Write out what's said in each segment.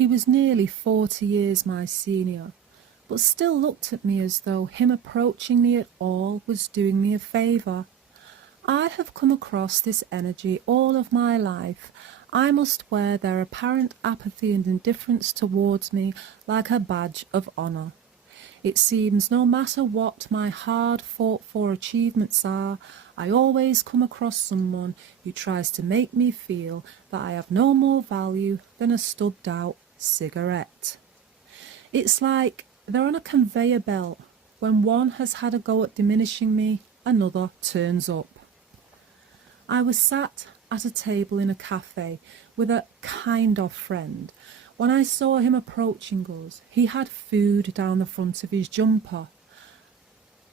He was nearly 40 years my senior, but still looked at me as though him approaching me at all was doing me a favour. I have come across this energy all of my life. I must wear their apparent apathy and indifference towards me like a badge of honour. It seems no matter what my hard fought for achievements are, I always come across someone who tries to make me feel that I have no more value than a stubbed out cigarette. It's like they're on a conveyor belt. When one has had a go at diminishing me, another turns up. I was sat at a table in a cafe with a kind of friend. When I saw him approaching us, he had food down the front of his jumper.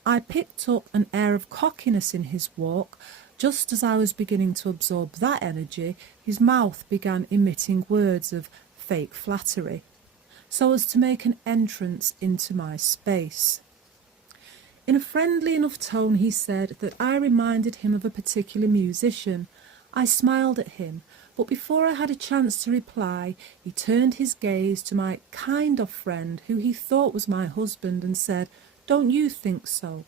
I picked up an air of cockiness in his walk. Just as I was beginning to absorb that energy, his mouth began emitting words of fake flattery, so as to make an entrance into my space. In a friendly enough tone he said that I reminded him of a particular musician. I smiled at him, but before I had a chance to reply, he turned his gaze to my kind of friend, who he thought was my husband, and said, "Don't you think so?"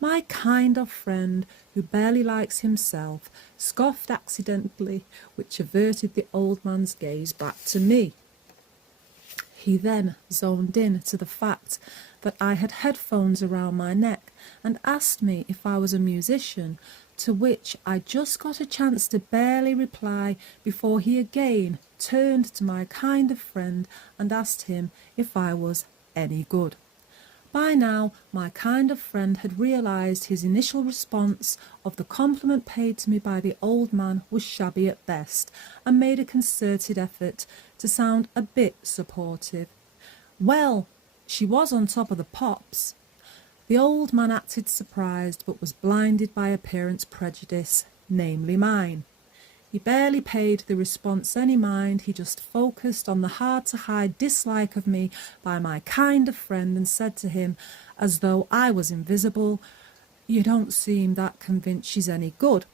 My kind of friend, who barely likes himself, scoffed accidentally, which averted the old man's gaze back to me. He then zoned in to the fact that I had headphones around my neck and asked me if I was a musician, to which I just got a chance to barely reply before he again turned to my kind of friend and asked him if I was any good. By now, my kind of friend had realised his initial response of the compliment paid to me by the old man was shabby at best, and made a concerted effort to sound a bit supportive. "Well, she was on top of the pops." The old man acted surprised, but was blinded by appearance prejudice, namely mine. He barely paid the response any mind. He just focused on the hard-to-hide dislike of me by my kind of friend and said to him, as though I was invisible, "You don't seem that convinced she's any good,"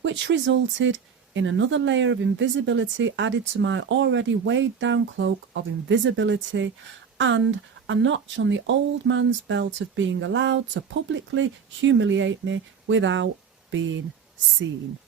which resulted in another layer of invisibility added to my already weighed-down cloak of invisibility, and a notch on the old man's belt of being allowed to publicly humiliate me without being seen.